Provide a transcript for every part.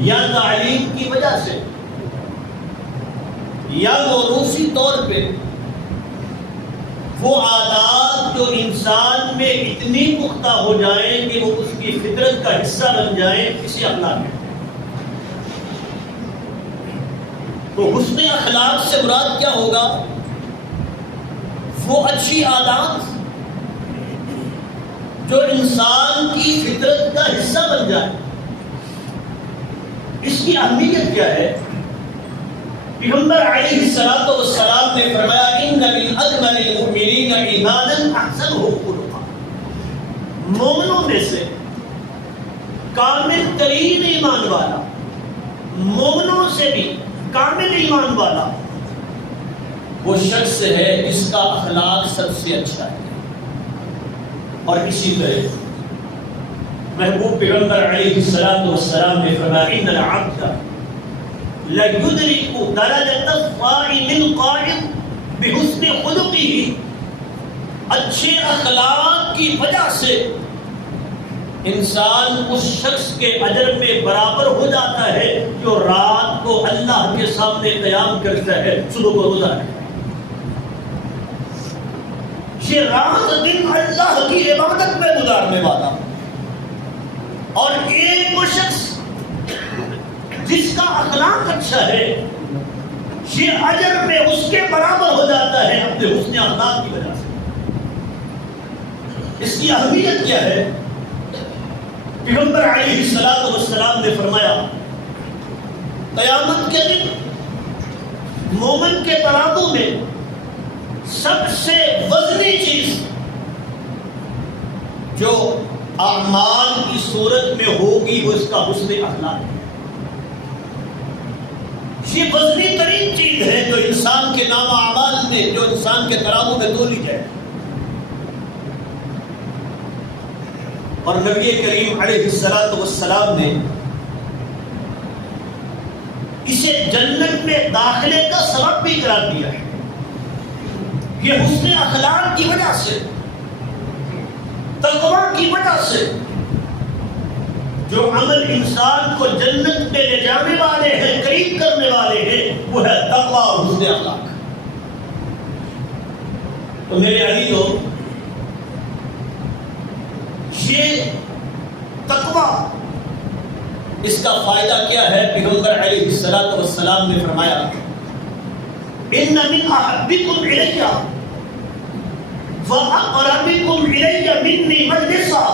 یا تعلیم کی وجہ سے یا موروثی طور پہ وہ عادات جو انسان میں اتنی پختہ ہو جائیں کہ وہ اس کی فطرت کا حصہ بن جائیں، کسی اخلاق میں. تو حسن اخلاق سے مراد کیا ہوگا؟ وہ اچھی عادات جو انسان کی فطرت کا حصہ بن جائے. اس کی اہمیت کیا ہے؟ پیغمبر علیہ الصلوۃ والسلام نے فرمایا ان من اکمل المؤمنین ایمانا احسنهم خلقا. مومنوں میں سے کامل ترین ایمان والا، مومنوں سے بھی کامل ایمان والا وہ شخص ہے جس کا اخلاق سب سے اچھا ہے. اور اسی طرح محبوب پیغمبر علیہ الصلوۃ والسلام نے فرمایا ان العبد لَيُدْرِكُ دَرَجَةَ الصَّائِمِ الْقَائِمِ بِحُسْنِ خُلُقِهِ. اچھے اخلاق کی وجہ سے انسان اس شخص کے اجر میں برابر ہو جاتا ہے جو رات کو اللہ کے سامنے قیام کرتا ہے، صبح کو روزہ رکھتا ہے. یہ رات دن اللہ کی عبادت میں گزارنے والا اور ایک وہ شخص جس کا اخلاق اچھا ہے، یہ اجر میں اس کے برابر ہو جاتا ہے اپنے حسن اخلاق کی وجہ سے. اس کی اہمیت کیا ہے؟ پیغمبر علیہ الصلوۃ والسلام نے فرمایا قیامت کے دن مومن کے ترازو میں سب سے وزنی چیز جو اعمال کی صورت میں ہوگی وہ اس کا حسن اخلاق ہے. یہ وزنی ترین چیز ہے جو انسان کے نام اعمال میں، جو انسان کے ترازو میں تولی جائے. اور نبی کریم علیہ الصلوۃ والسلام نے اسے جنت میں داخلے کا سبب بھی قرار دیا ہے. یہ حسن اخلاق کی وجہ سے، تقوی کی وجہ سے جو عمل انسان کو جنت میں لے جانے والے ہیں، قریب کرنے والے ہیں، وہ ہے تقوی اور حسن اخلاق. تو میرے عزیزو، یہ تقوی، اس کا فائدہ کیا ہے؟ پیغمبر علیہ الصلوۃ والسلام نے فرمایا ان من احبکم الی واقربکم الی منی مجلسا.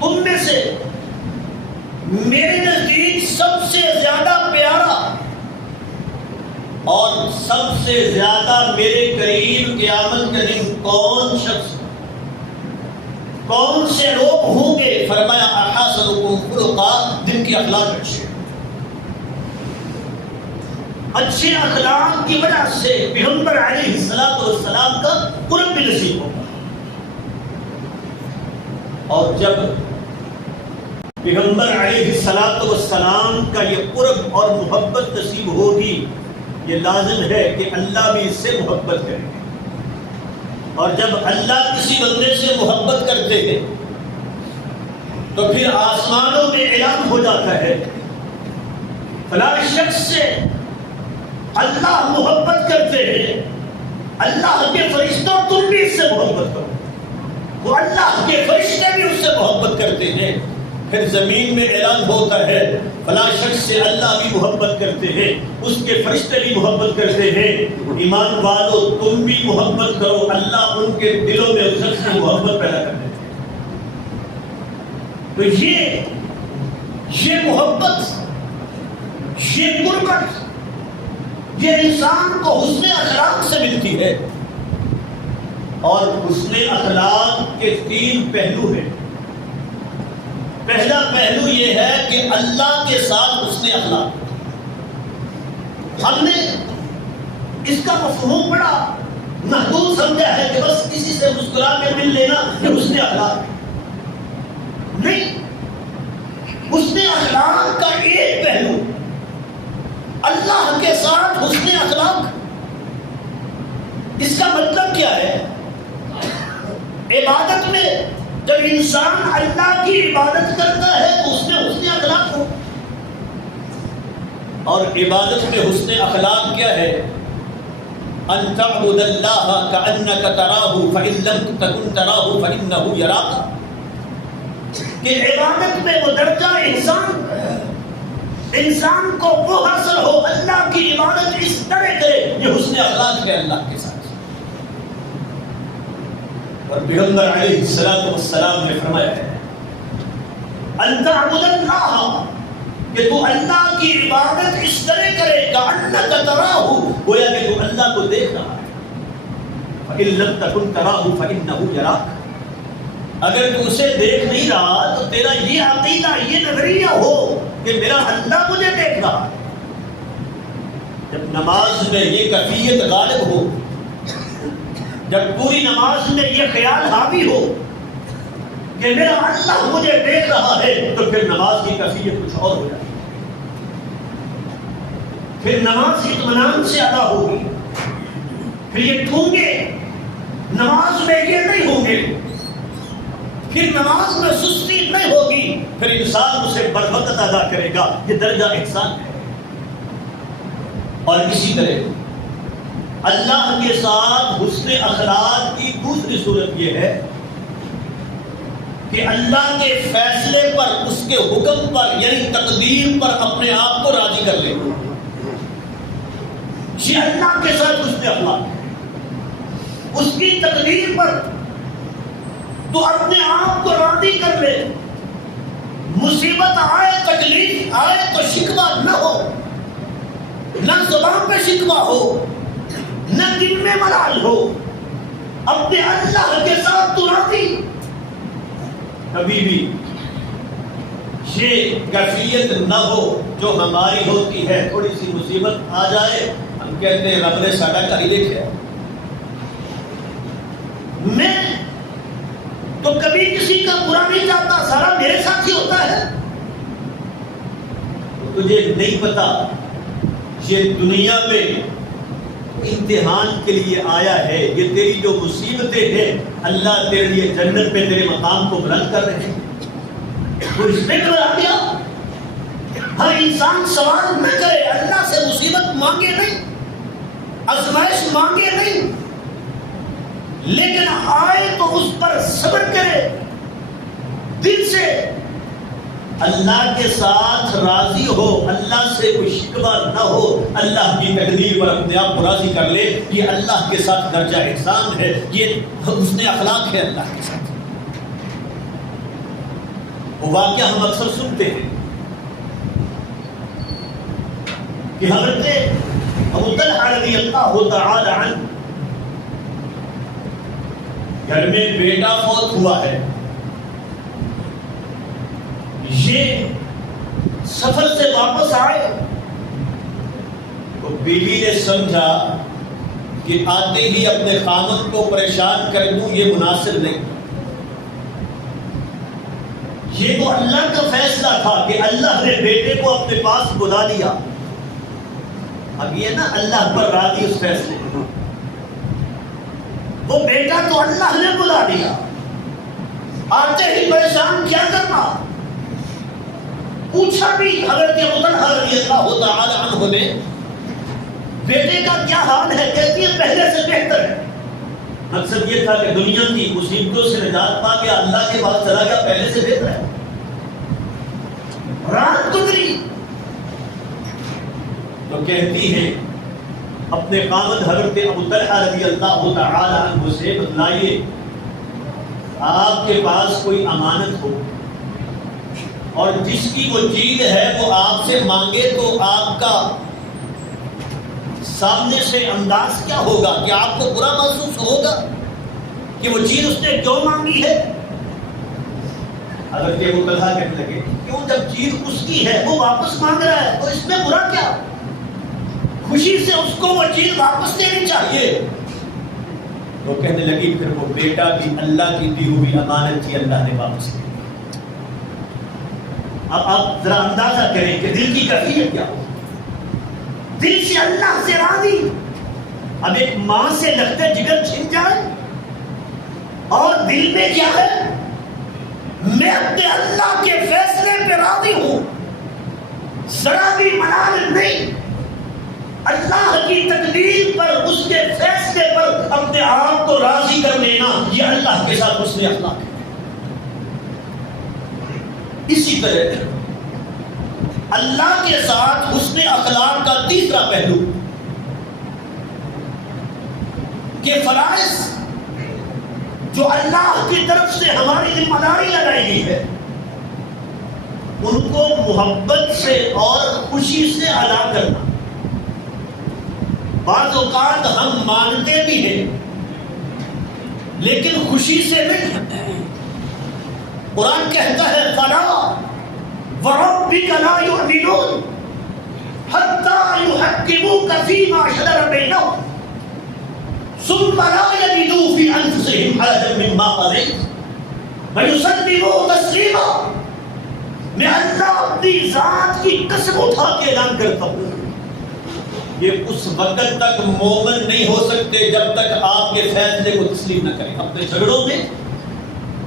تم میں سے میرے نزدیک سب سے زیادہ پیارا اور سب سے زیادہ میرے قریب قیامت کے دن کون شخص، کون سے لوگ ہوں گے؟ فرمایا احسنکم خلقا، جن کی اخلاق اچھے. اچھے اخلاق کی وجہ سے پیغمبر علیہ الصلوۃ والسلام کا قرب بھی نصیب ہوگا. اور جب پیغمبر علیہ الصلوۃ والسلام کا یہ قرب اور محبت نصیب ہوگی، یہ لازم ہے کہ اللہ بھی اس سے محبت کرے. اور جب اللہ کسی بندے سے محبت کرتے ہیں تو پھر آسمانوں میں اعلان ہو جاتا ہے فلاں شخص سے اللہ محبت کرتے ہیں، اللہ کے فرشتوں تم بھی اس سے محبت کرو. وہ اللہ کے فرشتے بھی اس سے محبت کرتے ہیں. پھر زمین میں اعلان ہوتا ہے فلاں شخص سے اللہ بھی محبت کرتے ہیں، اس کے فرشتے بھی محبت کرتے ہیں. ایمان والو تم بھی محبت کرو، اللہ ان کے دلوں میں اس شخص سے محبت پیدا کر دیتے ہیں. تو یہ محبت، یہ قربت، یہ انسان کو حسن اخلاق سے ملتی ہے. اور حسن اخلاق کے 3 پہلو ہیں. پہلا پہلو یہ ہے کہ اللہ کے ساتھ حسن اخلاق. ہم نے اس کا مفہوم بڑا محدود سمجھا ہے کہ بس کسی سے مسکرا کے مل لینا یہ حسن اخلاق نہیں. حسن اخلاق کا ایک پہلو اللہ کے ساتھ حسن اخلاق. اس کا مطلب کیا ہے؟ عبادت میں جب انسان اللہ کی عبادت کرتا ہے تو اس میں حسن اخلاق اور عبادت میں حسن اخلاق کیا ہے؟ ان تعبد اللہ کأنک تراہ فإن لم تکن تراہ فإنہ یراک، کہ عبادت میں وہ درجہ انسان کو وہ حاصل ہو اللہ کی عبادت اس طرح کرے، یہ حسن اخلاق ہے اللہ کے ساتھ۔ اور پیغمبر علیہ السلام نے فرمایا ہے ان تعبد اللہ، کہ تو اللہ کی عبادت اس طرح کرے کأنک تراہ، گویا کہ تو اللہ کو دیکھ رہا ہے، فإن لم تکن تراہ فإنہ یراک، اگر تو اسے دیکھ نہیں رہا تو تیرا یہ عقیدہ یہ نظریہ ہو کہ میرا اللہ مجھے دیکھ رہا ہے۔ جب نماز میں یہ کیفیت غالب ہو، جب پوری نماز میں یہ خیال حاوی ہو کہ میرا اللہ مجھے دیکھ رہا ہے، تو پھر نماز کی کیفیت کچھ اور ہو جائے، پھر نماز اطمینان سے ادا ہوگی، پھر یہ ٹھونگے نماز میں یہ نہیں ہوں گے، پھر نماز میں سستی نہیں ہوگی، پھر انسان اسے بروقت ادا کرے گا، یہ درجہ احسان ہے۔ اور اسی طرح اللہ کے ساتھ حسن اخلاق کی دوسری صورت یہ ہے کہ اللہ کے فیصلے پر، اس کے حکم پر یعنی تقدیر پر اپنے آپ کو راضی کر لے، یہ اللہ کے ساتھ حسن اخلاق ہے۔ اس کی تقدیر پر تو اپنے آپ کو راضی کر لے، مصیبت آئے تکلیف آئے تو شکوہ نہ ہو، نہ زبان پہ شکوہ ہو، نہ دل میں ملال ہو، اپنے اللہ کے ساتھ تو راضی۔ کبھی بھی یہ کیفیت نہ ہو جو ہماری ہوتی ہے، تھوڑی سی مصیبت آ جائے ہم کہتے ہیں رب نے ساڈا کر ہی دیکھا، میں تو کبھی کسی کا برا نہیں چاہتا، سارا میرے ساتھ ہی ہوتا ہے۔ تجھے نہیں پتا یہ دنیا میں امتحان کے لیے آیا ہے، یہ تیری جو مصیبتیں ہیں اللہ تیرے لیے جنت میں تیرے مقام کو بلند کر رہے ہیں، تو اس میں گھبرا گیا؟ ہر انسان سوال نہ کرے، اللہ سے مصیبت مانگے نہیں، آزمائش مانگے نہیں، لیکن آئے تو اس پر صبر کرے، دل سے اللہ کے ساتھ راضی ہو، اللہ سے کوئی شکوہ نہ ہو، اللہ کی تقدیر پر اپنے آپ کو راضی کر لے، یہ اللہ کے ساتھ درجہ احسان ہے، یہ حسن اخلاق ہے اللہ کے ساتھ۔ وہ واقعہ ہم اکثر سنتے ہیں کہ حضرت ابو طلحہ رضی اللہ تعالی عنہ گھر میں بیٹا فوت ہوا ہے، یہ سفر سے واپس آئے تو بیوی نے سمجھا کہ آتے ہی اپنے خامد کو پریشان کر دوں یہ مناسب نہیں، یہ تو اللہ کا فیصلہ تھا کہ اللہ نے بیٹے کو اپنے پاس بلا لیا، اب یہ نا اللہ پر راضی اس فیصلے، وہ بیٹا تو اللہ نے بلا دیا، آتے ہی پریشان کیا کرنا؟ پوچھا بھی حضرت ابو طلحہ رضی اللہ تعالی عنہ نے بیٹے کا کیا حال ہے، کہتی ہے پہلے سے بہتر ہے۔ مقصد یہ تھا کہ دنیا کی مصیبتوں سے نجات پا کے اللہ کے پاس چلا گیا، پہلے سے بہتر ہے۔ رات گزری تو کہتی ہے اپنے قامد حضرت ابو طلحہ رضی اللہ تعالی عنہ سے بتلائیے آپ کے پاس کوئی امانت ہو اور جس کی وہ چیز ہے وہ آپ سے مانگے تو آپ کا سامنے سے انداز کیا ہوگا کہ آپ کو برا محسوس ہوگا کہ وہ چیز اس نے کیوں مانگی ہے؟ حضرت ابو طلحہ کہنے لگے کیوں، جب چیز اس کی ہے وہ واپس مانگ رہا ہے تو اس میں برا کیا؟ خوشی سے اس کو وہ چیز واپس دینی چاہیے۔ وہ کہنے لگی پھر وہ بیٹا بھی اللہ کی دی ہوئی امانت تھی، اللہ نے واپس دی۔ اب آپ ذرا اندازہ کریں کہ دل کی کیفیت کیا ہو، دل سے اللہ سے راضی۔ اب ایک ماں سے لگتے جگر چھن جائے اور دل میں کیا ہے، میں اپنے اللہ کے فیصلے پہ راضی ہوں، ذرا بھی ملال نہیں، اللہ کی تقدیر پر، اس کے فیصلے پر اپنے آپ کو راضی کر لینا، یہ اللہ کے ساتھ حسن اخلاق ہے۔ اسی طرح اللہ کے ساتھ حسن اخلاق کا تیسرا پہلو کہ فرائض جو اللہ کی طرف سے ہماری ذمہ داری لگائی گئی ہے ان کو محبت سے اور خوشی سے ادا کرنا۔ بعض اوقات ہم مانتے بھی ہیں لیکن خوشی سے نہیں۔ قرآن کہتا ہے فَلَا وَرَبِّكَ لَا يُؤْمِنُونَ حَتَّى يُحَكِّمُوكَ فِيمَا شَجَرَ بَيْنَهُمْ ثُمَّ لَا يَجِدُوا فِي أَنفُسِهِمْ حَرَجًا مِّمَّا قَضَيْتَ وَيُسَلِّمُوا تَسْلِيمًا۔ میں اللہ اپنی ذات کی قسم اٹھا کے اعلان کرتا ہوں، یہ اس وقت تک مومن نہیں ہو سکتے جب تک آپ کے فیصلے کو تسلیم نہ کریں۔ اپنے جھگڑوں میں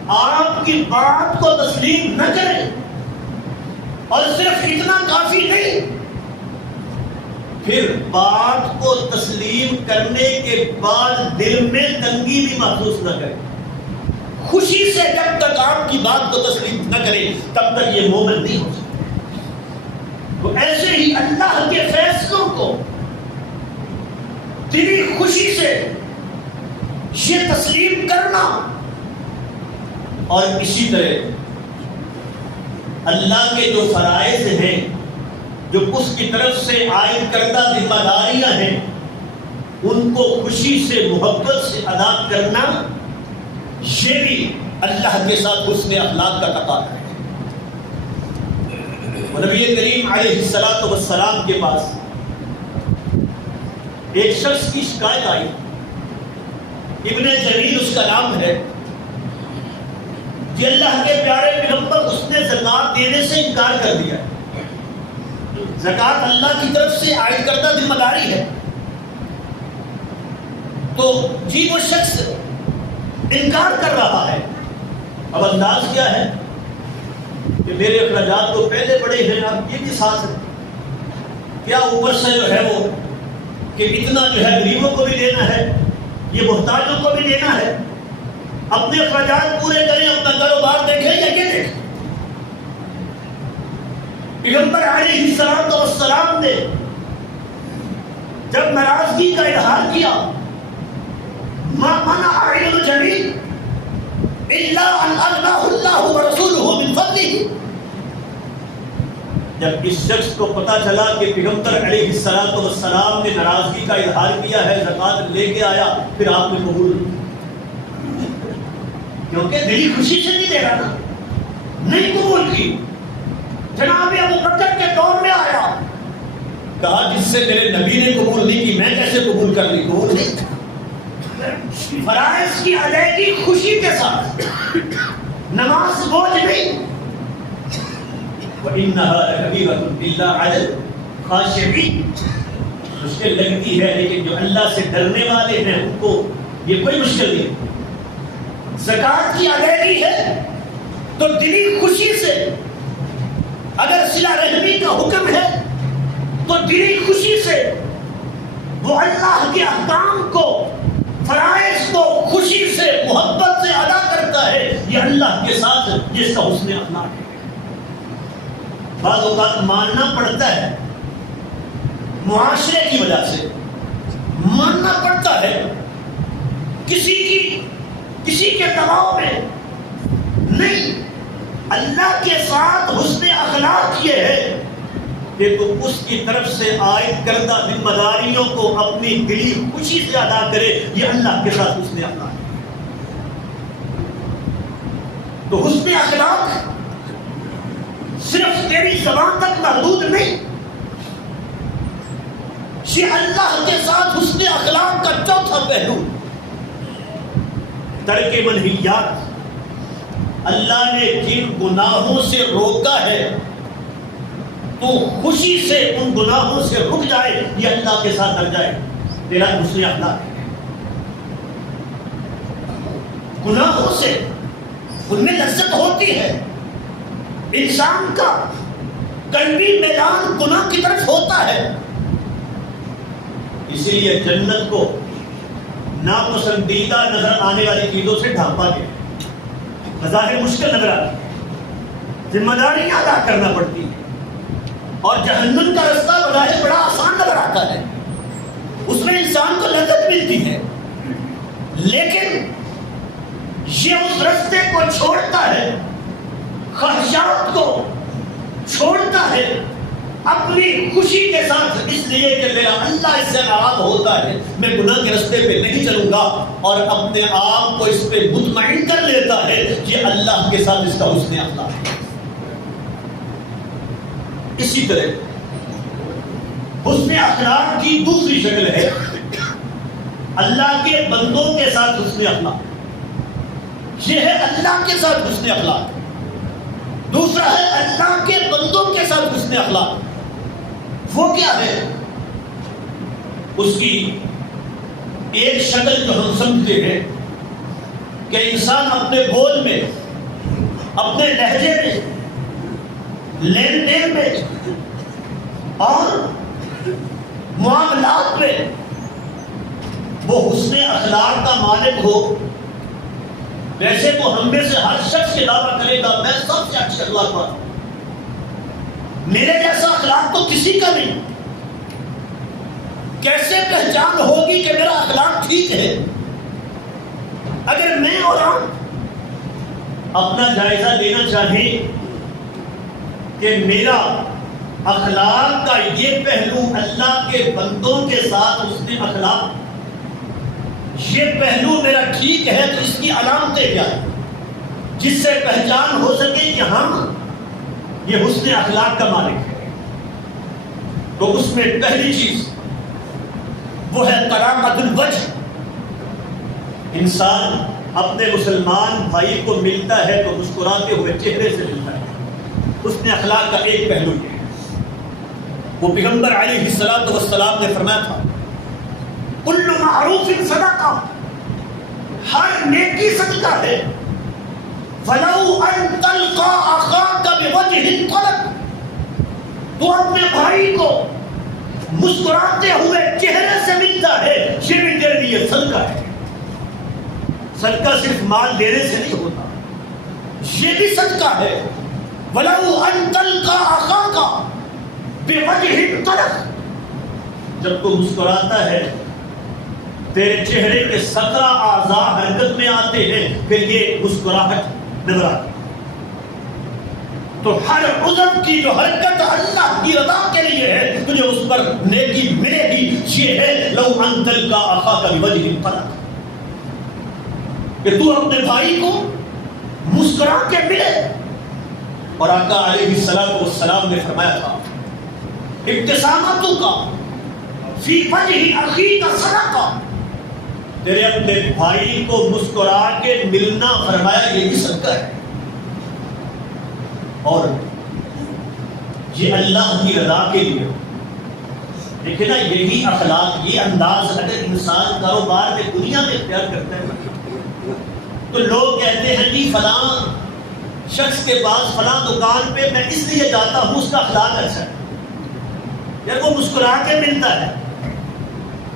آپ کی بات کو تسلیم نہ کریں، اور صرف اتنا کافی نہیں، پھر بات کو تسلیم کرنے کے بعد دل میں تنگی بھی محسوس نہ کریں۔ خوشی سے جب تک آپ کی بات کو تسلیم نہ کرے تب تک یہ مومن نہیں ہو سکتا۔ تو ایسے ہی اللہ کے فیصلوں کو دلی خوشی سے یہ تسلیم کرنا، اور اسی طرح اللہ کے جو فرائض ہیں، جو اس کی طرف سے عائد کردہ ذمہ داریاں ہیں، ان کو خوشی سے محبت سے ادا کرنا، یہ بھی اللہ کے ساتھ حسن اخلاق کا تقاضا ہے۔ نبی کریم علیہ الصلوۃ والسلام کے پاس ایک شخص کی شکایت آئی، ابن جمیل اس کا نام ہے، کہ اللہ کے پیارے پیغمبر اس نے زکوٰۃ دینے سے انکار کر دیا۔ زکوٰۃ اللہ کی طرف سے عائد کردہ ذمہ داری ہے، تو جی وہ شخص انکار کر رہا ہے۔ اب انداز کیا ہے کہ میرے اخراجات تو پہلے بڑے ہیں، اب یہ بھی ساتھ ہے، کیا اوپر سے جو ہے وہ کہ اتنا جو ہے غریبوں کو بھی دینا ہے، یہ محتاجوں کو بھی دینا ہے، اپنے اخراجات پورے کریں، اپنا کاروبار دیکھیں یا یہ دیکھیں۔ پیغمبر علیہ الصلوۃ والسلام نے جب ناراضگی کا اظہار کیا، ما منع ابن جمیل الا ان اغناه الله ورسوله من فضله۔ جب اس شخص کو پتا چلا کہ پیغمبر علیہ الصلوۃ والسلام نے ناراضگی کا اظہار کیا ہے، زکوٰۃ لے کے آیا، پھر آپ نے قبول، کیونکہ دلی خوشی سے نہیں دے رہا نا، نہیں قبول کی۔ جناب ابو بکر کے دور میں آیا، کہا جس سے میرے نبی نے قبول نہیں کی میں کیسے قبول کر لی؟ قبول نہیں۔ فرائض کی ادائیگی خوشی کے ساتھ، نماز بوجھ نہیں۔ وَإِنَّهَا لَكَبِيرَةٌ إِلَّا عَلَى الْخَاشِعِينَ، مشکل لگتی ہے لیکن جو اللہ سے ڈرنے والے ہیں ان کو یہ کوئی مشکل نہیں۔ زکوٰۃ کی ادائیگی ہے تو دلی خوشی سے، اگر صلہ رحمی کا حکم ہے تو دلی خوشی سے وہ اللہ کے احکام کو، فرائض کو خوشی سے محبت سے ادا کرتا ہے، یہ اللہ کے ساتھ جس کا حسن اخلاق ہے۔ بعض اوقات ماننا پڑتا ہے، معاشرے کی وجہ سے ماننا پڑتا ہے، کسی کے دباؤ میں نہیں۔ اللہ کے ساتھ حسن اخلاق یہ ہے کہ تو اس کی طرف سے عائد کردہ ذمہ داریوں کو اپنی دلی خوشی سے ادا کرے، یہ اللہ کے ساتھ حسن اخلاق ہے۔ تو حسن اخلاق صرف تیری زبان تک محدود نہیں، یہ اللہ کے ساتھ حسن اخلاق کا چوتھا پہلو، ترک منہیات۔ اللہ نے جن گناہوں سے روکا ہے تو خوشی سے ان گناہوں سے رک جائے، یہ اللہ کے ساتھ ڈر جائے، تیرا حسن اخلاق ہے۔ گناہوں سے ان میں لذت ہوتی ہے، انسان کا قلبی میدان گناہ کی طرف ہوتا ہے. اسی لیے جنت کو ناپسندیدہ نظر آنے والی چیزوں سے ڈھانپا گیا. بظاہر مشکل نظر آتی ہے, ذمہ داریاں ادا کرنا پڑتی ہیں, اور جہنم کا رستہ بظاہر بڑا آسان نظر آتا ہے, اس میں انسان کو لذت ملتی ہے, لیکن یہ اس رستے کو چھوڑتا ہے, خواہشات کو چھوڑتا ہے اپنی خوشی کے ساتھ, اس لیے کہ میرا اللہ اس سے ناراض ہوتا ہے, میں گناہ کے راستے پہ نہیں چلوں گا, اور اپنے آپ کو اس پہ مطمئن کر لیتا ہے کہ اللہ کے ساتھ اس کا حسن اخلاق ہے. اسی طرح حسن اخلاق کی دوسری شکل ہے اللہ کے بندوں کے ساتھ حسن اخلاق. یہ ہے اللہ کے ساتھ حسن اخلاق. دوسرا ہے اللہ کے بندوں کے ساتھ حسن اخلاق. وہ کیا ہے؟ اس کی ایک شکل جو ہم سمجھتے ہیں کہ انسان اپنے بول میں, اپنے لہجے میں, لین دین میں اور معاملات میں وہ حسن اخلاق کا مالک ہو. ویسے تو ہم میں سے ہر شخص یہ دعویٰ کرے گا میں سب سے اچھے اخلاق والا ہوں, میرے جیسا اخلاق تو کسی کا نہیں. کیسے پہچان ہوگی کہ میرا اخلاق ٹھیک ہے؟ اگر میں اور آپ اپنا جائزہ لینا چاہیں کہ میرا اخلاق کا یہ پہلو اللہ کے بندوں کے ساتھ حسن اخلاق, یہ پہلو میرا ٹھیک ہے, تو اس کی علامتیں کیا ہیں جس سے پہچان ہو سکے کہ ہاں یہ حسن اخلاق کا مالک ہے؟ تو اس میں پہلی چیز وہ ہے طلاقۃ الوجہ. انسان اپنے مسلمان بھائی کو ملتا ہے تو مسکراتے ہوئے چہرے سے ملتا ہے. حسن اخلاق کا ایک پہلو یہ ہے. وہ پیغمبر علیہ الصلوۃ والسلام نے فرمایا تھا کل معروف صدقہ, ہر نیکی صدقہ ہے. فلو ان تلقى اخاك بوجه طلق, تو اپنے بھائی کو مسکراتے ہوئے چہرے سے ملتا ہے, یہ بھی تیرے لیے صدقہ ہے. صدقہ صرف مال دینے سے نہیں ہوتا, یہ بھی صدقہ ہے. ولو ان تلقى اخاك بوجه طلق, جب تو مسکراتا ہے تیرے چہرے کے 17 اعضاء حرکت میں آتے ہیں, پھر یہ مسکراہٹ نظر آتی. تو ہر عضو کی جو حرکت اللہ کی رضا کے لیے ہے تجھے اس پر نیکی ملے گی. یہ ہے لو ان تلقى اخاك بوجه طلق, کہ تو اپنے بھائی کو مسکرا کے ملے. اور آقا علیہ الصلوۃ والسلام نے فرمایا تھا ابتسامتک فی وجه اخیک صدقہ, تیرے اپنے بھائی کو مسکرا کے ملنا فرمایا یہ بھی صدقہ ہے. اور یہ اللہ کی رضا کے لیے. دیکھیں نا, یہی اخلاق, یہ انداز اگر انسان کاروبار میں دنیا میں اختیار کرتا ہے تو لوگ کہتے ہیں جی فلاں شخص کے پاس فلاں دکان پہ میں اس لیے جاتا ہوں اس کا اخلاق اچھا ہے, یا وہ مسکرا کے ملتا ہے.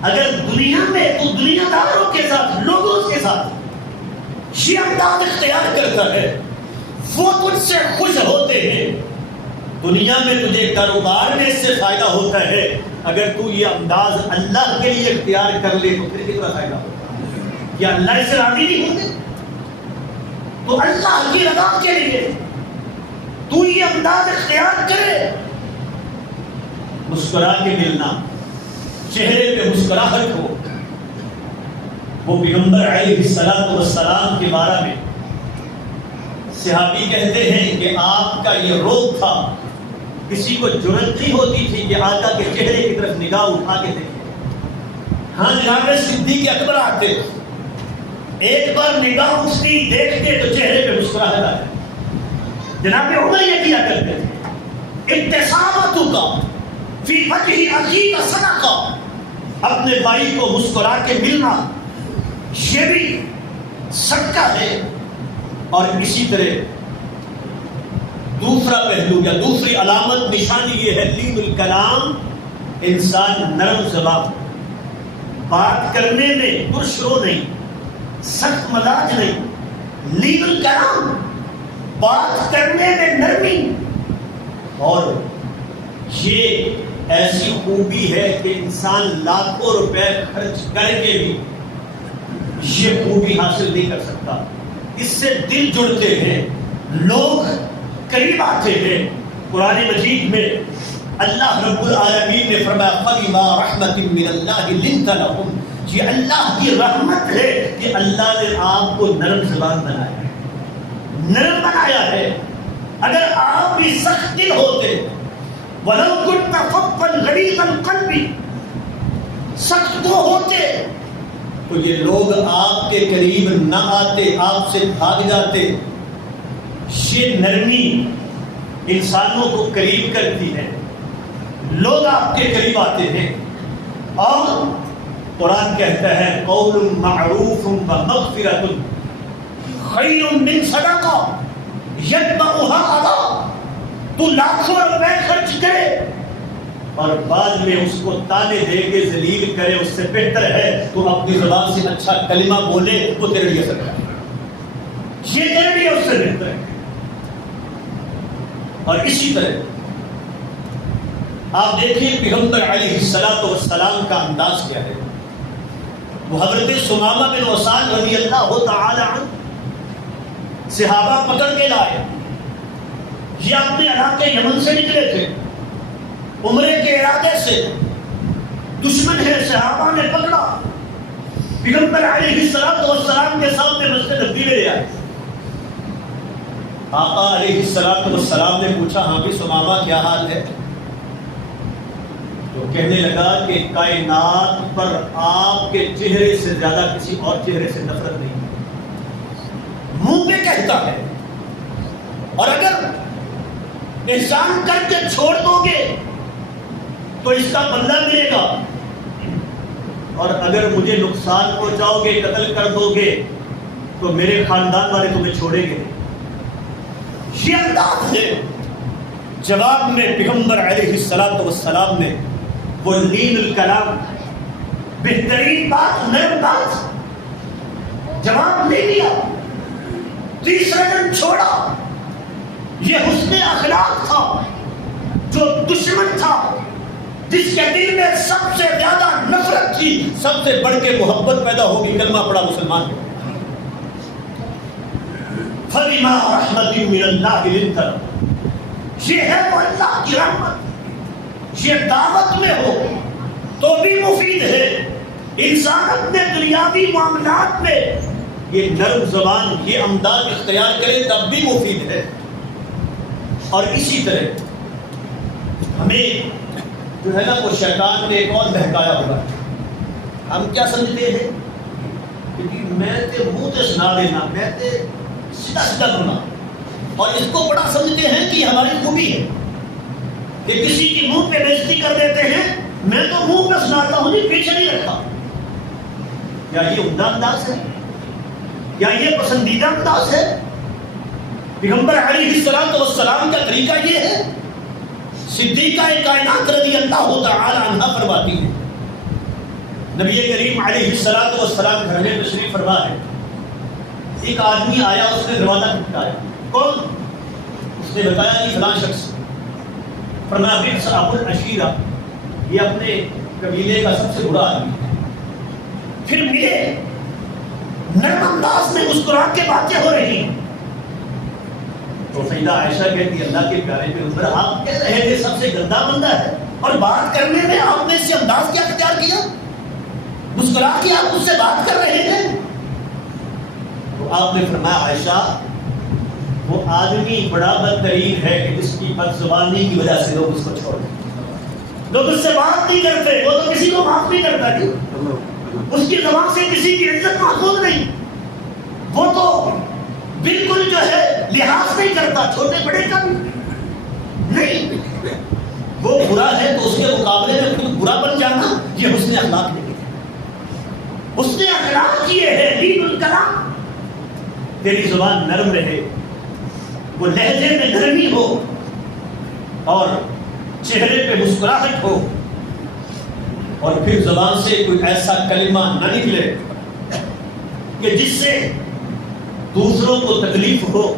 اگر دنیا میں تو دنیا داروں کے ساتھ, لوگوں کے ساتھ یہ انداز اختیار کرتا ہے, وہ تجھ سے خوش ہوتے ہیں. دنیا میں تجھے کاروبار میں اس سے فائدہ ہوتا ہے, اگر تو یہ انداز اللہ کے لیے اختیار کر لے تو پھر کتنا فائدہ ہوگا؟ کیا اللہ اس سے راضی نہیں ہوتے؟ تو اللہ کی رضا کے لیے تو یہ انداز اختیار کرے, مسکرا کے ملنا, چہرے پہ مسکراہٹ ہو. وہ پیغمبر علیہ الصلوۃ والسلام کے بارے میں صحابی کہتے ہیں کہ آپ کا یہ روگ تھا, کسی کو جرأت نہیں ہوتی تھی کہ آقا کے چہرے کی طرف نگاہ اٹھا کے دیکھے. ہاں جناب صدیق اکبر آتے, ایک بار نگاہ اٹھتی دیکھتے تو چہرے پہ مسکراہٹ آتی. جناب عمر یہ کیا کرتے تھے ابتسامتک فی وجہ اخیک صدقہ, اپنے بھائی کو مسکرا کے ملنا یہ بھی صدقہ ہے. اور اسی طرح دوسرا پہلو یا دوسری علامت نشانی یہ ہے لین الکلام، انسان نرم زبان، بات کرنے میں پرشرو نہیں، سخت مزاج نہیں، لین الکلام، بات کرنے میں نرمی. اور یہ ایسی خوبی ہے کہ انسان لاکھوں روپے خرچ کر کے بھی یہ خوبی حاصل نہیں کر سکتا. اس سے دل جڑتے ہیں، لوگ قریب آتے ہیں. قرآن مجید میں اللہ رب العالمین نے فرمایا فَبِمَا رَحْمَةٍ مِّنَ اللَّهِ لِنْتَ لَهُمْ، یہ اللہ کی رحمت ہے کہ اللہ نے آپ کو نرم زبان بنایا ہے، نرم بنایا ہے. اگر آپ بھی سخت دل ہوتے، وَلَوْ كُنْتَ فَظًّا غَلِيظَ الْقَلْبِ، سخت کو ہوتے تو یہ لوگ آپ کے قریب نہ آتے، آپ سے بھاگ جاتے. یہ نرمی انسانوں کو قریب کرتی ہے، لوگ آپ کے قریب آتے ہیں. اور قرآن کہتا ہے قول معروف ومغفرۃ خیر من صدقہ یتبعها اذى. تو لاکھوں روپے خرچ کرے اور بعد میں اس کو تانے دے کے ذلیل کرے، اس سے بہتر ہے تو اپنی زبان سے اچھا کلمہ بولے، وہ تیرے لیے اثر کرے، یہ تیرے لیے اس سے بہتر ہے. اور اسی طرح آپ دیکھیں پیغمبر علیہ السلام کا انداز کیا ہے. وہ حضرت ثمامہ بن عسال رضی اللہ تعالی عنہ صحابہ پکڑ کے لائے. یہ اپنے علاقے یمن سے نکلے تھے عمرے کے ارادے سے، دشمن ہے، صحابہ نے پکڑا، پیغمبر علیہ السلام کے سامنے مسجد نبوی میں لے آئے. آقا علیہ السلام نے پوچھا ہاں بھی ثمامہ کیا حال ہے؟ تو کہنے لگا کہ کائنات پر آپ کے چہرے سے زیادہ کسی اور چہرے سے نفرت نہیں، منہ پہ کہتا ہے، اور اگر احسان کر کے چھوڑ دو گے تو اس کا بدلہ ملے گا، اور اگر مجھے نقصان پہنچاؤ گے، قتل کر دو گے تو میرے خاندان والے تمہیں چھوڑیں گے. یہ انداز ہے. جواب میں پیغمبر علیہ السلام نے وہ لین الکلام، بہترین بات، نرم بات جواب نہیں دیا، تیسرا دن چھوڑا. یہ حسن اخلاق تھا. جو دشمن تھا، جس کے دل میں سب سے زیادہ نفرت تھی، سب سے بڑھ کے محبت پیدا ہوگی، کلمہ پڑا مسلمان ہے. فَبِمَا رَحْمَةٍ مِّنَ اللَّهِ لِنْتَ لَهُمْ، یہ ہے وہ اللہ کی رحمت. یہ دعوت میں ہو تو بھی مفید ہے، انسان اپنے دنیاوی معاملات میں یہ نرم زبان، یہ انداز اختیار کرے تب بھی مفید ہے. اور اسی طرح ہمیں جو ہے نا وہ شیطان نے ایک اور بہکایا ہوگا. ہم کیا سمجھتے ہیں کہ میں تے منہ تے سنا دینا، میں تے سیدھا سیدھا کرنا، اور اس کو بڑا سمجھتے ہیں کہ ہماری خوبی ہے کہ کسی کی منہ پہ بےزتی کر دیتے ہیں. میں تو منہ پہ سناتا ہوں، نہیں پیچھے نہیں رکھتا. کیا یہ عمدہ انداز ہے؟ کیا یہ پسندیدہ انداز ہے؟ پیغمبر علیہ السلام کا طریقہ یہ ہے. صدیقہ کائنات رضی اللہ تعالی عنہ فرماتی ہے، نبی کریم علیہ السلام گھر میں تشریف فرما ہے. ایک آدمی آیا، اس نے دروازہ کھٹکایا. کون؟ اس نے بتایا کہ فلاں شخص. فرمایا بئس ابو العشیرہ، یہ اپنے قبیلے کا سب سے بڑا آدمی ہے. پھر ملے، نرم انداز میں مسکرا کے باتیں ہو رہی ہیں. تو سیدہ عائشہ کہتی ہے اللہ کے پیارے پیغمبر، آپ کہہ رہے تھے سب سے گندا بندہ ہے، اور بات کرنے میں آپ نے اس سے انداز کیا اختیار کیا؟ مسکرا کے آپ اس سے بات کر رہے ہیں. تو آپ نے فرمایا عائشہ، وہ آدمی بڑا بدترین ہے کہ جس کی بد زبانی کی وجہ سے لوگ اس کو چھوڑ دیتے، لوگ اس سے بات نہیں کرتے. وہ تو کسی کو معاف نہیں کرتا جی، اس کی زبان سے کسی کی عزت محفوظ نہیں. وہ تو بالکل جو ہے لحاظ نہیں کرتا، چھوٹے بڑے کا نہیں. وہ برا ہے تو اس کے مقابلے میں خود برا بن جانا، یہ حسن اخلاق نہیں ہے. حسن اخلاق یہ ہے لین الکلام. تیری زبان نرم رہے، وہ لہجے میں نرمی ہو، اور چہرے پہ مسکراہٹ ہو، اور پھر زبان سے کوئی ایسا کلمہ نہ نکلے کہ جس سے دوسروں کو تکلیف ہو.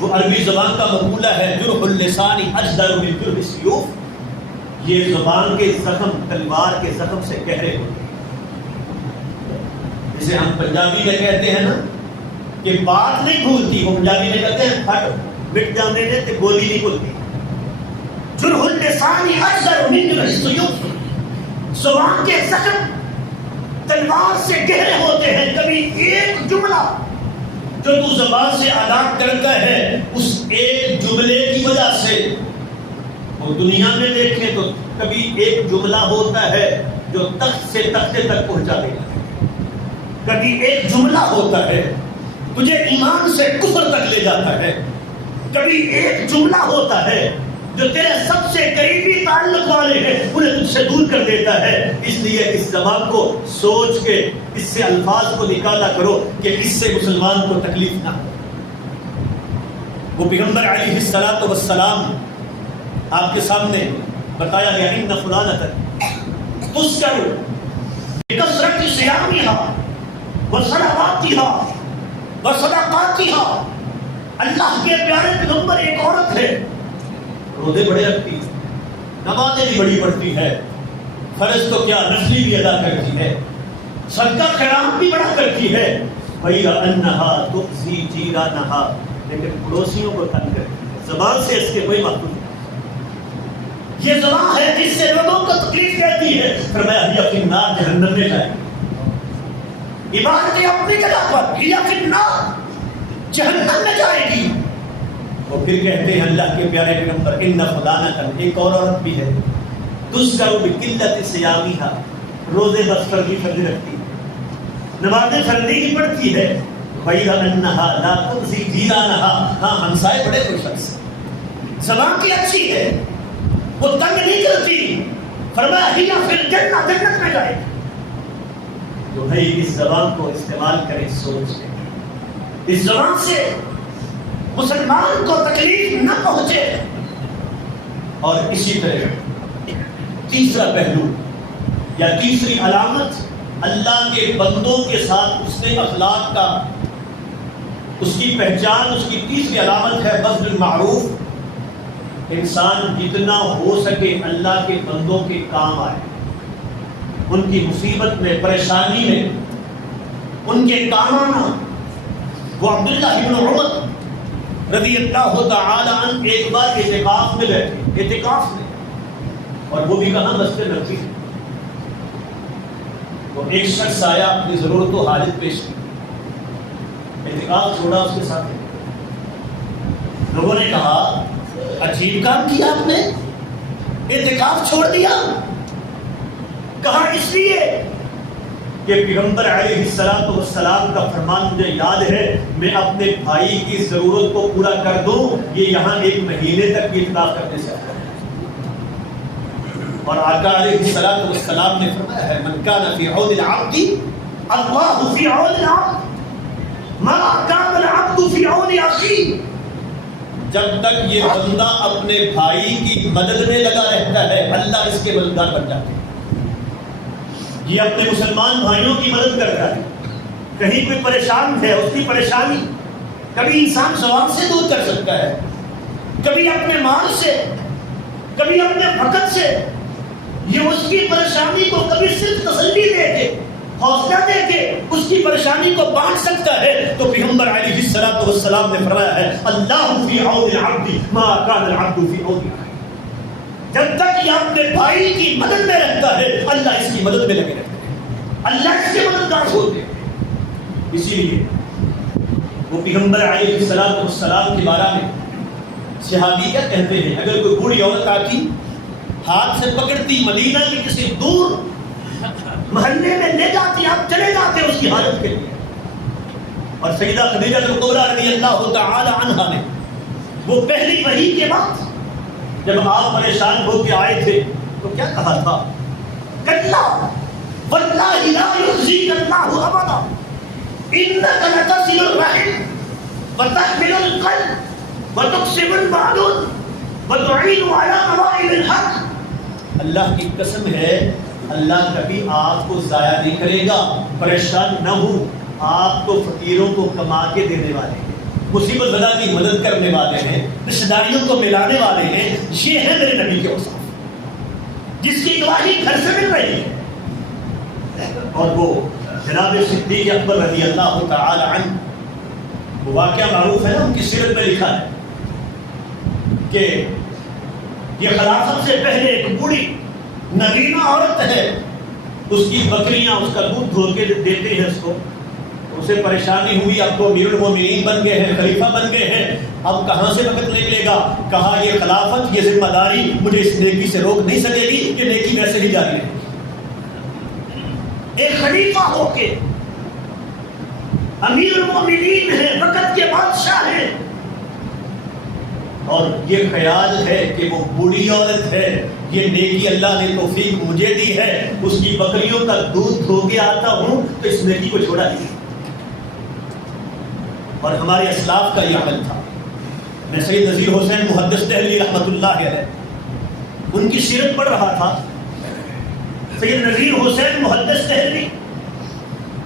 وہ عربی زبان کا مقولہ ہے جرح اللسان اجدر من جرح السیوف، یہ زبان کے زخم تلوار کے زخم سے گہرے ہوتے ہیں. جسے ہم پنجابی میں کہتے ہیں نا کہ بات نہیں بھولتی، وہ پنجابی میں کہتے ہیں پھٹ مٹ جانے نے کہ گولی نہیں بھولتی. جرح اللسان اجدر من جرح السیوف، زبان کے زخم تلوار سے گہرے ہوتے ہیں. کبھی ایک جملہ جو تو زبان سے ادا کرتا ہے، اس ایک جملے کی وجہ سے، اور دنیا میں دیکھیں تو کبھی ایک جملہ ہوتا ہے جو تخت سے تختے تک پہنچا دے گا، کبھی ایک جملہ ہوتا ہے تجھے ایمان سے کفر تک لے جاتا ہے، کبھی ایک جملہ ہوتا ہے جو تیرے سب سے قریبی تعلق والے ہیں انہیں تجھ سے دور کر دیتا ہے. اس لیے اس زبان کو سوچ کے اس سے الفاظ کو نکالا کرو کہ اس سے مسلمان کو تکلیف نہ ہو. وہ پیغمبر علیہ الصلوۃ والسلام آپ کے سامنے بتایا گیا ان فلانۃ تذکر بکثرۃ صیامها وصلواتها وصدقاتها. اللہ کے پیارے پیغمبر ایک عورت ہے، روزے بڑے رکھتی ہے، نمازیں بھی بڑی پڑھتی ہے، فرض تو کیا نفلی بھی ادا کرتی ہے، صدقہ خیرات بھی بڑا کرتی ہے. غیر انہا تؤذی جیرانہا، لیکن پڑوسیوں کو تنگ کرتی ہے. زبان سے اس کے کوئی محفوظ نہیں. یہ زبان ہے جس سے لوگوں کو تکلیف دیتی ہے. فرمایا ہی فی النار، جہنم میں جائے گی. عبادتیں اپنی جگہ پر، ہی فی النار، جہنم میں جائے گی. اور پھر کہتے ہیں اللہ کے پیارے پیغمبر ان فلانۃ، ایک اور عورت بھی ہے، تذکر بقلۃ صیامھا، روزے بس فرضی رکھتی ہے، نمازیں فرضی کی پڑھتی ہے. غیر انہا لا تؤذی جیرانہا، ہاں ہمسائے بڑے خوش شخص، زبان کی اچھی ہے، وہ تنگ نہیں کرتی. فرمایا ہی فی الجنہ، جنت میں جائے گی. تو بھائی اس زبان کو استعمال کریں سوچ کے، اس زبان سے مسلمان کو تکلیف نہ پہنچے. اور اسی طرح تیسرا پہلو یا تیسری علامت اللہ کے بندوں کے ساتھ اس کے اخلاق کا، اس کی پہچان، اس کی تیسری علامت ہے بذل المعروف. انسان جتنا ہو سکے اللہ کے بندوں کے کام آئے، ان کی مصیبت میں، پریشانی میں ان کے کام آنا. وہ عبداللہ ابن عمر رضی اللہ تعالی عنہ ایک بار اعتکاف میں بیٹھے، اعتکاف میں، اور وہ بھی کہاں مسجد نبوی. تو ایک شخص آیا، اپنی ضرورت و حاجت پیش کی، اعتکاف چھوڑا اس کے ساتھ. لوگوں نے کہا عجیب کام کیا آپ نے، اعتکاف چھوڑ دیا. کہا اس لیے کہ پیغمبر علیہ الصلوۃ والسلام کا فرمان مجھے یاد ہے، میں اپنے بھائی کی ضرورت کو پورا کر دوں، یہ یہاں ایک مہینے تک بھی اعتکاف کرنے سے آتا ہے. اور آقا علیہ الصلوۃ والسلام نے فرمایا ہے من کان فی عون العبد اللہ فی عون العبد ما کان العبد فی عون اخیہ. جب تک یہ بندہ اپنے بھائی کی مدد میں لگا رہتا ہے، اللہ اس کے مددگار بن جاتے ہیں. یہ اپنے مسلمان بھائیوں کی مدد کرتا ہے. کہیں کوئی پریشان ہے، اس کی پریشانی کبھی انسان زبان سے دور کر سکتا ہے، کبھی اپنے مال سے، کبھی اپنے وقت سے. یہ اس کی پریشانی کو کبھی صرف تسلی دے کے، حوصلہ دے کے اس کی پریشانی کو بانٹ سکتا ہے. تو پیغمبر علیہ الصلوۃ والسلام نے فرمایا ہے اللہ فی عون العبد ما کان العبد فی عون اخیہ. جب تک یہ اپنے بھائی کی مدد میں رہتا ہے، اللہ اس کی مدد میں لگے رہتے ہیں، اللہ اس کے مددگار ہوتے ہیں. اسی لیے وہ پیغمبر علیہ الصلوۃ والسلام کے بارے میں صحابی کیا کہتے ہیں، اگر کوئی بوڑھی عورت آتی، ہاتھ سے پکڑتی، مدینہ کے کسی دور محلے میں لے جاتی، آپ چلے جاتے اس کی حالت کے لیے. اور سیدہ خدیجہ الکبریٰ رضی اللہ تعالی عنہا نے وہ پہلی وحی کے بعد جب آپ پریشان ہو کے آئے تھے تو کیا کہا تھا؟ کلا واللہ لا یخزیک اللہ ابدا انک لتصل الرحم وتحمل القلب وتكسب المعدود وتعین علی نوائب الحق. اللہ کی قسم ہے اللہ کبھی آپ کو ضائع نہیں کرے گا. پریشان نہ ہو, آپ تو فقیروں کو کما کے دینے والے ہیں, مصیبت زدہ کی مدد کرنے والے ہیں, رشتہ داریوں کو ملانے والے ہیں. یہ ہے میرے نبی کے اوصاف جس کی گواہی گھر سے مل رہی ہے. اور وہ جناب صدیق اکبر رضی اللہ تعالی عنہ, وہ واقعہ معروف ہے نا, ان کی سیرت میں لکھا ہے کہ یہ خلافت سے پہلے ایک بوڑھی نگینہ عورت ہے, اس کی بکریاں اس کا دودھ دھو کے دیتے ہیں اس کو. اسے پریشانی ہوئی, اب تو امیر المومنین بن گئے ہیں, خلیفہ بن گئے ہیں, اب کہاں سے وقت نکلے گا. کہا یہ خلافت, یہ ذمہ داری مجھے اس نیکی سے روک نہیں سکے گی, کہ نیکی ویسے ہی جاری رہے. ایک خلیفہ ہو کے امیر المومنین ہیں, وقت کے بادشاہ ہیں, اور یہ خیال ہے کہ وہ بوڑھی عورت ہے, یہ نیکی اللہ نے توفیق مجھے دی ہے, اس کی بکریوں کا دودھ دھو کے آتا ہوں, تو اس نیکی کو چھوڑا نہیں. اور ہمارے اسلاف کا یہ عمل تھا. میں سید نذیر حسین محدث دہلوی رحمۃ اللہ علیہ ان کی سیرت پڑھ رہا تھا. سید نذیر حسین محدث دہلوی,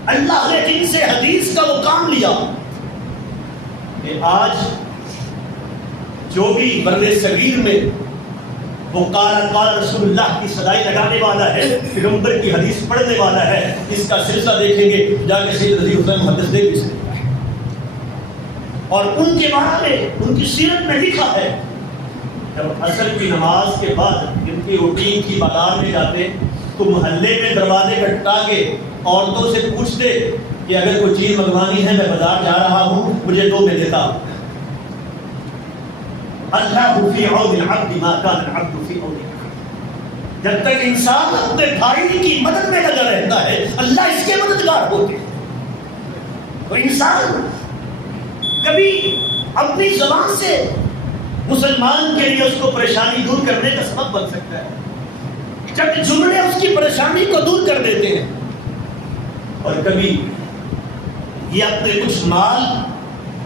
اللہ نے جن سے حدیث کا وہ کام لیا کہ آج جو بھی بر صغیر میں وہ قال رسول اللہ کی صدائی لگانے والا ہے, پیغمبر کی حدیث پڑھنے والا ہے, اس کا سلسلہ دیکھیں گے جا کے سید نذیر حسین محدث دہلوی سے. اور ان کے بارے میں ان کی سیرت میں لکھا ہے جب عصر کی نماز کے بعد ان کی روٹین کی بازار میں جاتے تو محلے میں دروازے کٹا کے عورتوں سے پوچھتے کہ اگر کوئی چیز منگوانی ہے, میں بازار جا رہا ہوں, مجھے دو میں دیتا. اللہ فی عون العبد ما کان العبد فی عون. جب تک انسان اپنے بھائی کی مدد میں لگا رہتا ہے, اللہ اس کے مددگار ہوتے ہیں. تو انسان کبھی اپنی زبان سے مسلمان کے لیے اس کو پریشانی دور کرنے کا سبب بن سکتا ہے, جب جملے اس کی پریشانی کو دور کر دیتے ہیں. اور کبھی یہ اپنے کچھ مال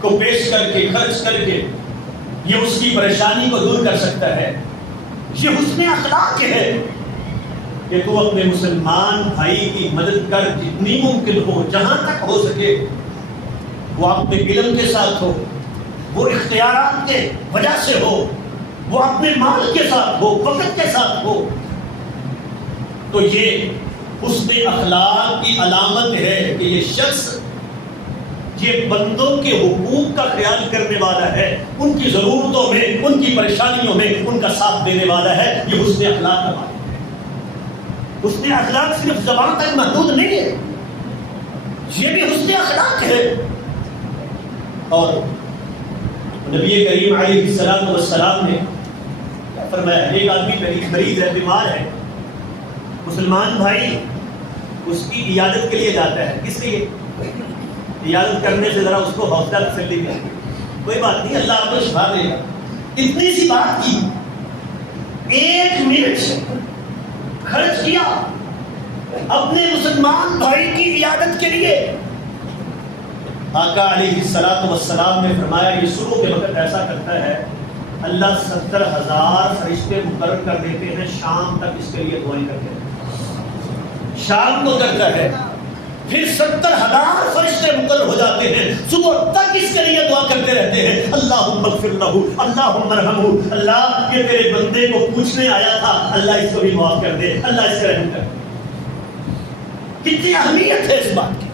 کو پیش کر کے, خرچ کر کے یہ اس کی پریشانی کو دور کر سکتا ہے. یہ حسن اخلاق ہے کہ تو اپنے مسلمان بھائی کی مدد کر جتنی ممکن ہو, جہاں تک ہو سکے. وہ اپنے علم کے ساتھ ہو, وہ اختیارات کے وجہ سے ہو, وہ اپنے مال کے ساتھ ہو, وقت کے ساتھ ہو. تو یہ حسن اخلاق کی علامت ہے کہ یہ شخص یہ بندوں کے حقوق کا خیال کرنے والا ہے, ان کی ضرورتوں میں, ان کی پریشانیوں میں ان کا ساتھ دینے والا ہے. یہ حسن اخلاق کا معنی ہے. حسن اخلاق صرف زبان تک محدود نہیں ہے, یہ بھی حسن اخلاق ہے. اور نبی کریم علیہ الصلوۃ والسلام نے فرمایا, ایک آدمی مریض ہے, بیمار ہے, مسلمان بھائی اس کی عیادت کے لیے جاتا ہے. کس لیے؟ عیادت کرنے سے ذرا اس کو حوصلہ تسلی ملے, کوئی بات نہیں, اللہ آپ کو شفا دے گا. اتنی سی بات کی, 1 منٹ خرچ کیا اپنے مسلمان بھائی کی عیادت کے لیے. آقا علیہ الصلوۃ والسلام نے فرمایا یہ صبح کے وقت ایسا کرتا ہے, اللہ 70,000 فرشتے مقرر کر دیتے ہیں, شام تک اس کے لیے دعائیں کرتے ہیں. شام کو کرتا ہے, پھر 70,000 فرشتے مقرر ہو جاتے ہیں, صبح تک اس کے لیے دعا کرتے رہتے ہیں, اللہم اغفر لہ, اللہم ارحمہ, اللہ یہ تیرے بندے کو پوچھنے آیا تھا, اللہ اس کو بھی معاف کر دے, اللہ اس کا رحم کر دے. کتنی اہمیت ہے اس بات کی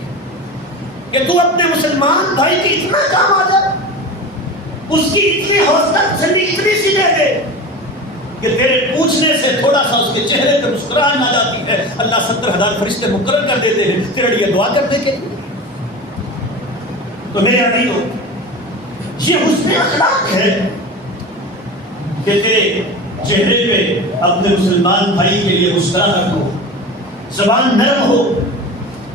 کہ تو اپنے مسلمان بھائی کی اتنا کام آ جائے, اس کی اتنی حوصلہ تسلی اتنی سی دے دے کہ تیرے پوچھنے سے تھوڑا سا اس کے چہرے پہ مسکراہٹ آ جاتی ہے, اللہ 70,000 فرشتے مقرر کر دیتے ہیں تیرے لیے دعا کرنے کے لیے. تو میرے عزیزو, یہ حسن اخلاق ہے کہ تیرے چہرے پہ اپنے مسلمان بھائی کے لیے مسکراہٹ ہو, زبان نرم ہو,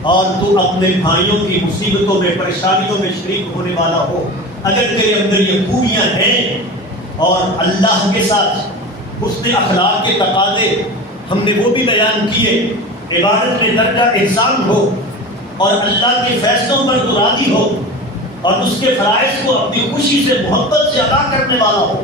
اور تو اپنے بھائیوں کی مصیبتوں میں, پریشانیوں میں شریک ہونے والا ہو. اگر تیرے اندر یہ خوبیاں ہیں اور اللہ کے ساتھ حسن اخلاق کے تقاضے ہم نے وہ بھی بیان کیے, عبادت میں درجہ احسان ہو, اور اللہ کے فیصلوں پر تو راضی ہو, اور اس کے فرائض کو اپنی خوشی سے, محبت سے ادا کرنے والا ہو,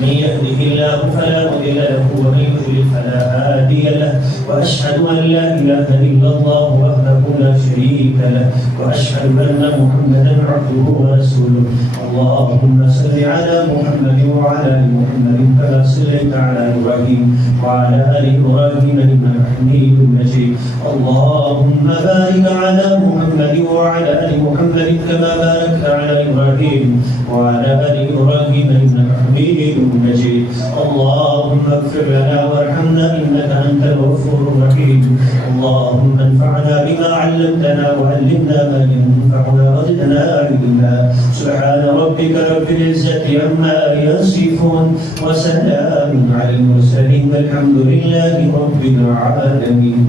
من يهده الله فلا مضل له ومن يضلل فلا هادي له واشهد ان لا اله الا الله وحده لا شريك له واشهد ان محمدا عبده ورسوله. اللهم صل على محمد وعلى ال محمد كما صليت على ابراهيم وعلى ال ابراهيم انك حميد مجيد. اللهم بارك على محمد وعلى ال محمد كما باركت على ابراهيم وعلى ال ابراهيم انك حميد مجيد. اللهم اغفر لنا وارحمنا انك انت الغفور الرحيم. اللهم انفعنا بما علمتنا وعلمنا ما ينفعنا وزدنا علما. سبحان ربك رب العزة عما يصفون وسلام على المرسلين والحمد لله رب العالمين.